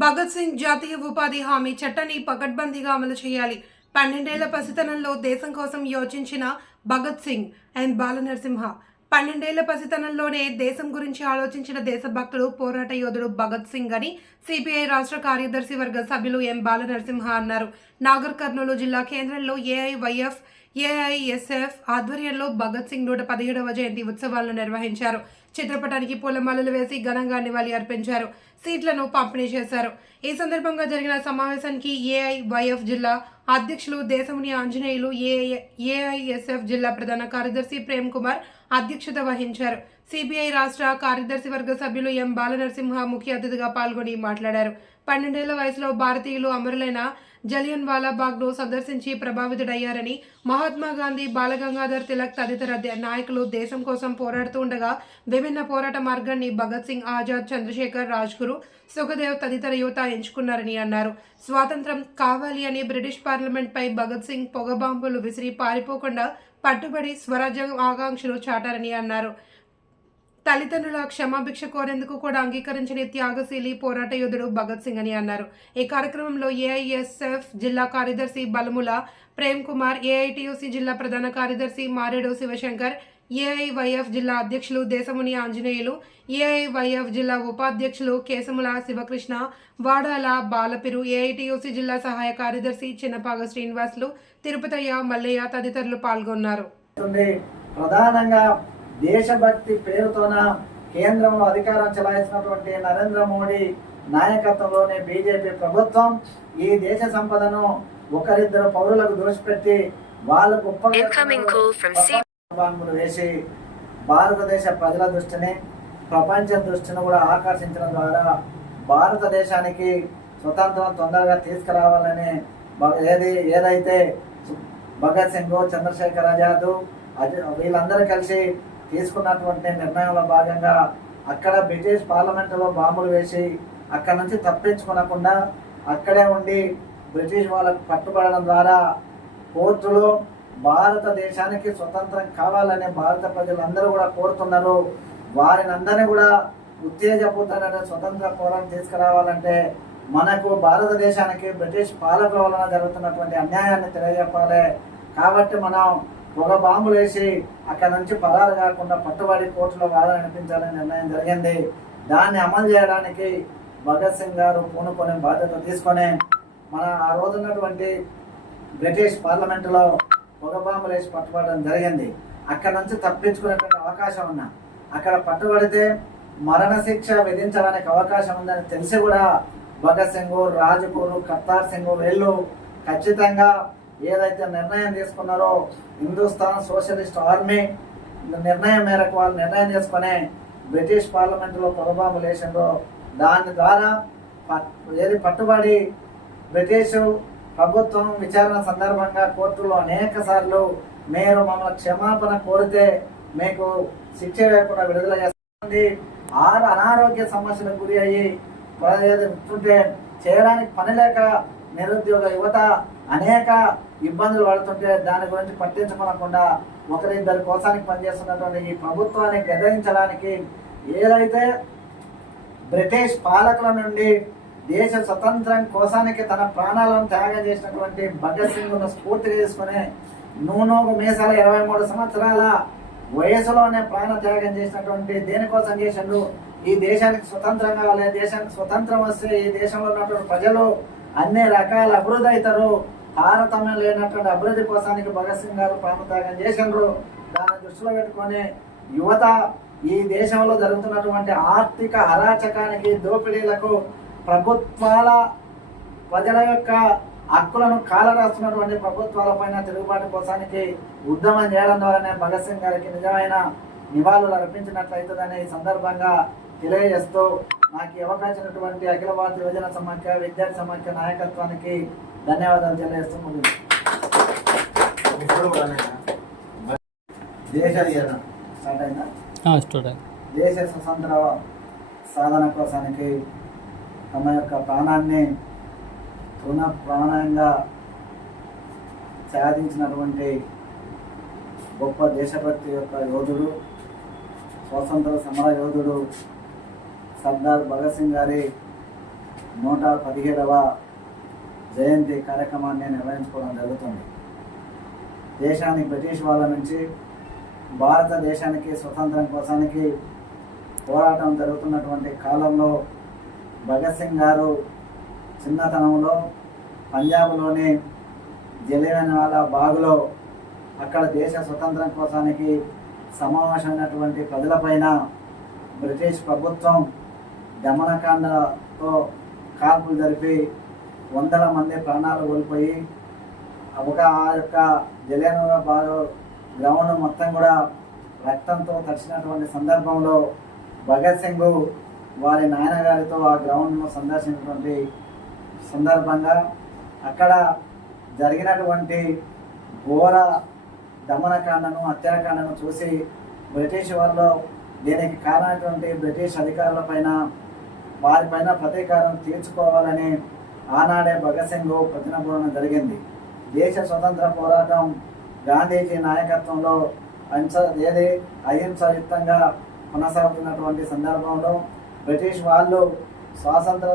భగత్ సింగ్ జాతీయ ఉపాధి హామీ చట్టాన్ని పకడ్బందీగా అమలు చేయాలి. పన్నెండేళ్ళ పసితనంలో దేశం కోసం యోచించిన భగత్ సింగ్ అండ్ బాలనరసింహ. పన్నెండేళ్ళ పసితనంలోనే దేశం గురించి ఆలోచించిన దేశభక్తుడు పోరాట యోధుడు భగత్ సింగ్ అని సిపిఐ రాష్ట్ర కార్యదర్శి వర్గ సభ్యులు ఎం బాలనరసింహ అన్నారు. నాగర్ కర్నూలు జిల్లా కేంద్రంలో ఏఐవైఎఫ్ ఏఐఎస్ఎఫ్ ఆధ్వర్యంలో భగత్ సింగ్ నూట పదిహేడవ జయంతి ఉత్సవాలను నిర్వహించారు. చిత్రపటానికి పూలమాలలు వేసి ఘనంగా నివాళి అర్పించారు. సీట్లను పంపిణీ చేశారు. ఈ సందర్భంగా జరిగిన సమావేశానికి ఏఐవైఎఫ్ జిల్లా అధ్యక్షులు దేశముని ఆంజనేయులు ఏఐఎస్ఎఫ్ జిల్లా ప్రధాన కార్యదర్శి ప్రేమ్ కుమార్ అధ్యక్షత వహించారు. సిబిఐ రాష్ట్ర కార్యదర్శి వర్గ సభ్యులు ఎం బాలనరసింహ ముఖ్య అతిథిగా పాల్గొని మాట్లాడారు. పన్నెండేళ్ళ వయసులో భారతీయులు అమరులైన జలియన్ వాలాబాగ్ను సందర్శించి ప్రభావితుడయ్యారని మహాత్మా గాంధీ బాలగంగాధర్ తిలక్ తదితర నాయకులు దేశం కోసం పోరాడుతూ ఉండగా విభిన్న పోరాట మార్గాన్ని భగత్ సింగ్ ఆజాద్ చంద్రశేఖర్ రాజ్గురు సుఖదేవ్ తదితర యువత ఎంచుకున్నారని అన్నారు. స్వాతంత్రం కావాలి అని బ్రిటిష్ పార్లమెంట్పై భగత్ సింగ్ పొగబాంబులు విసిరి పారిపోకుండా పట్టుబడి స్వరాజ్యం ఆకాంక్షలు చాటారని అన్నారు. తల్లిదండ్రుల క్షమాభిక్ష కోరేందుకు కూడా అంగీకరించని త్యాగశీలి పోరాట యోధుడు భగత్ సింగ్ అని అన్నారు. ఈ కార్యక్రమంలో ఏఐఎస్ఎఫ్ జిల్లా కార్యదర్శి బలముల ప్రేమ్ కుమార్ ఏఐటియుసి జిల్లా ప్రధాన కార్యదర్శి మారేడు శివశంకర్ ఏఐవైఎఫ్ జిల్లా అధ్యక్షులు దేశముని ఆంజనేయులు ఏఐవైఎఫ్ జిల్లా ఉపాధ్యక్షులు కేశముల శివకృష్ణ వాడాల బాలపిరు ఏఐటియుసి జిల్లా సహాయ కార్యదర్శి చిన్నపాగ శ్రీనివాసులు తిరుపతయ్య మల్లయ్య తదితరులు పాల్గొన్నారు. ప్రధానంగా దేశభక్తి పేరుతోన కేంద్రంలో అధికారం చెలాయిస్తున్నటువంటి నరేంద్ర మోడీ నాయకత్వంలోని బీజేపీ ప్రభుత్వం ఈ దేశ సంపదను ఒకరిద్దరు పౌరులకు దోషపెట్టి వాళ్ళు వేసి భారతదేశ ప్రజల దృష్టిని ప్రపంచ దృష్టిని కూడా ఆకర్షించడం ద్వారా భారతదేశానికి స్వతంత్రం తొందరగా తీసుకురావాలని ఏది ఏదైతే భగత్ సింగ్ చంద్రశేఖర్ ఆజాద్ వీళ్ళందరూ కలిసి తీసుకున్నటువంటి నిర్ణయంలో భాగంగా అక్కడ బ్రిటిష్ పార్లమెంటులో బాంబులు వేసి అక్కడ నుంచి తప్పించుకోనకుండా అక్కడే ఉండి బ్రిటిష్ వాళ్ళకు పట్టుబడడం ద్వారా కోర్టులో భారతదేశానికి స్వతంత్రం కావాలని భారత ప్రజలందరూ కూడా కోరుతున్నారు. వారిని అందరినీ కూడా ఉత్తేజపూతమైన స్వతంత్ర పోరాటం తీసుకురావాలంటే మనకు భారతదేశానికి బ్రిటిష్ పాలకుల వలన జరుగుతున్నటువంటి అన్యాయాన్ని తెలియజెప్పాలి. కాబట్టి మనం పొగ బాంబులు వేసి అక్కడ నుంచి పరారు కాకుండా పట్టుబడి కోర్టులో వాదన వినిపించాలని నిర్ణయం జరిగింది. దాన్ని అమలు చేయడానికి భగత్ సింగ్ గారు పూనుకొని బాధ్యత తీసుకొని మన ఆ రోజున్నటువంటి బ్రిటిష్ పార్లమెంటులో పొగ బాంబులు వేసి పట్టుబడడం జరిగింది. అక్కడ నుంచి తప్పించుకునేటువంటి అవకాశం ఉన్నా అక్కడ పట్టుబడితే మరణశిక్ష విధించడానికి అవకాశం ఉందని తెలిసి కూడా భగత్ సింగ్ రాజుపూరు కర్తార్ సింగ్ వీళ్ళు ఖచ్చితంగా ఏదైతే నిర్ణయం తీసుకున్నారో హిందుస్థాన్ సోషలిస్ట్ ఆర్మీ నిర్ణయం మేరకు వాళ్ళు నిర్ణయం తీసుకునే బ్రిటిష్ పార్లమెంటులో పొగబాంబులు వేసిండ్రో దాని ద్వారా ఏది పట్టుబడి బ్రిటిష్ ప్రభుత్వం విచారణ సందర్భంగా కోర్టులో అనేక సార్లు మీరు మమ్మల్ని క్షమాపణ కోరితే మీకు శిక్ష వేయకుండా విడుదల చేస్తుంది ఆరు అనారోగ్య సమస్యలకు గురి అయ్యి ఏది చేయడానికి పని లేక నిరుద్యోగ యువత అనేక ఇబ్బందులు పడుతుంటే దాని గురించి పట్టించుకోనకుండా ఒకరిద్దరి కోసానికి పనిచేస్తున్నటువంటి ఈ ప్రభుత్వాన్ని గెదిరించడానికి ఏదైతే బ్రిటిష్ పాలకుల నుండి దేశ స్వతంత్రం కోసానికి తన ప్రాణాలను త్యాగం చేసినటువంటి భగత్ సింగ్ను స్ఫూర్తి స్ఫూర్తిగా తీసుకుని నూనోగు మీసాల ఇరవై మూడు సంవత్సరాల వయసులోనే ప్రాణ త్యాగం చేసినటువంటి దేనికోసం చేసిండు? ఈ దేశానికి స్వతంత్రం కావాలి దేశానికి స్వతంత్రం వస్తే ఈ దేశంలో ఉన్నటువంటి ప్రజలు అన్ని రకాల అభివృద్ధి అవుతారు తారతమ్యం లేనటువంటి అభివృద్ధి కోసానికి భగత్ సింగ్ గారు ప్రాణత్యాగం చేసినారు దాన్ని దృష్టిలో పెట్టుకొని యువత ఈ దేశంలో జరుగుతున్నటువంటి ఆర్థిక అరాచకానికి దోపిడీలకు ప్రభుత్వాల ప్రజల యొక్క హక్కులను కాలరాస్తున్నటువంటి ప్రభుత్వాల పైన తిరుగుబాటు కోసానికి ఉద్యమం చేయడం ద్వారానే భగత్ సింగ్ గారికి నిజమైన నివాళులు అర్పించినట్లయితుందనే ఈ సందర్భంగా తెలియజేస్తూ నాకు ఈ అవకాశం ఇచ్చినటువంటి అఖిల భారత యువజన సమాఖ్య విద్యార్థి సమాఖ్య నాయకత్వానికి ధన్యవాదాలు తెలియజేస్తూ ముందు దేశ స్టార్ట్ అయిందా? స్టూడెంట్ దేశ స్వతంత్ర సాధన కోసానికి తమ యొక్క ప్రాణాన్ని తృణ ప్రాణంగా సాధించినటువంటి గొప్ప దేశభక్తి యొక్క యోధుడు స్వాతంత్ర సమర యోధుడు సర్దార్ భగత్ సింగ్ గారి నూట పదిహేడవ జయంతి కార్యక్రమాన్ని నిర్వహించుకోవడం జరుగుతుంది. దేశానికి బ్రిటిష్ వాళ్ళ నుంచి భారతదేశానికి స్వతంత్రం కోసానికి పోరాటం జరుగుతున్నటువంటి కాలంలో భగత్ సింగ్ గారు చిన్నతనంలో పంజాబ్లోని జలియన్వాలా బాగులో అక్కడ దేశ స్వతంత్రం కోసానికి సమావేశమైనటువంటి ప్రజలపైన బ్రిటిష్ ప్రభుత్వం దమనకాండతో కాల్పులు జరిపి వందల మంది ప్రాణాలు కోల్పోయి ఒక ఆ యొక్క జలియన్వాలా బాగా గ్రౌండ్ మొత్తం కూడా రక్తంతో తడిచినటువంటి సందర్భంలో భగత్ సింగ్ వారి నాయనగారితో ఆ గ్రౌండ్ను సందర్శించినటువంటి సందర్భంగా అక్కడ జరిగినటువంటి ఘోర దమనకాండను హత్యాకాండను చూసి బ్రిటిష్ వాళ్ళు దీనికి కారణమైనటువంటి బ్రిటిష్ అధికారుల పైన వారిపైన ప్రతీకారం తీర్చుకోవాలని ఆనాడే భగత్ సింగ్ ప్రతినబోవడం జరిగింది. దేశ స్వతంత్ర పోరాటం గాంధీజీ నాయకత్వంలో అంచ ఏది అహింసాయుక్తంగా కొనసాగుతున్నటువంటి సందర్భంలో బ్రిటిష్ వాళ్ళు స్వాతంత్ర